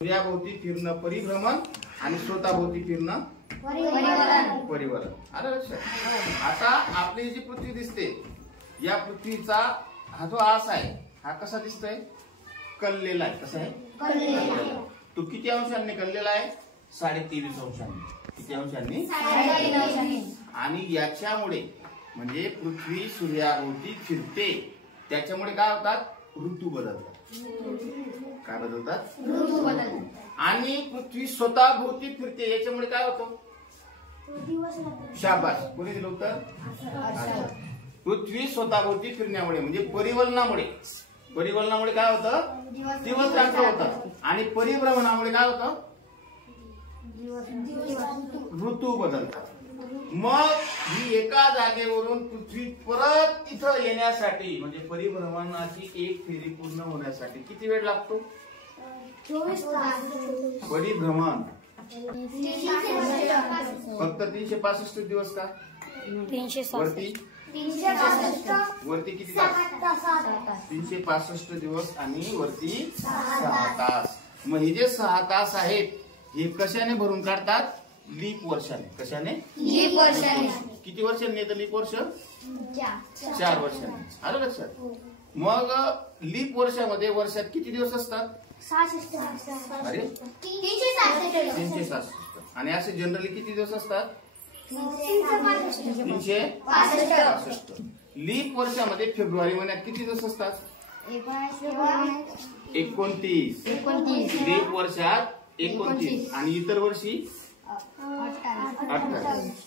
सूर्याभोवती फिरणं परिभ्रमण आणि स्वतःभोवती फिरणं परिवलन. आलं लक्षात? आता आपली जी पृथ्वी दिसते या पृथ्वीचा हा जो आस आहे हा कसा दिसतोय? कललेला आहे. कसा आहे? कललेला. तो किती अंशांनी कललेला आहे? 23.5 अंशांनी. किती अंशांनी? 23.5. आणि याच्यामुळे म्हणजे पृथ्वी सूर्याभोवती फिरते त्याच्यामुळे काय होतात? ऋतू बदलतात. काय बदलतात? ऋतू बदलतात. आणि पृथ्वी स्वतःभोवती फिरते याच्यामुळे काय होतं? शाबास. कोणी दिलं उत्तर? पृथ्वी स्वतःभोवती फिरण्यामुळे म्हणजे परिवलनामुळे काय होतं? दिवस रात्र होतात. आणि परिभ्रमणामुळे काय होतं? ऋतू बदलतात. मग ही एका जागेवरून पृथ्वी परत इथं येण्यासाठी म्हणजे परिभ्रमणाची एक फेरी पूर्ण होण्यासाठी किती वेळ लागतो? 24 तास. परिभ्रमण फक्त 365 दिवस का? 365. वरती किती तास? 365 दिवस आणि वरती 6 तास. मग हे जे 6 तास आहेत हे कशाने भरून काढतात? लीप वर्षाने. कशाने? लीप वर्षाने. किती वर्षांनी येतं लीप वर्ष? 4 वर्षांनी. आलं लक्षात? मग लीप वर्षामध्ये वर्षात किती दिवस असतात? 66. अरे 366. आणि असे जनरली किती दिवस असतात? 365. लीप वर्षामध्ये फेब्रुवारी महिन्यात किती दिवस असतात? 29. लीप वर्षात 29 आणि इतर वर्षी 28.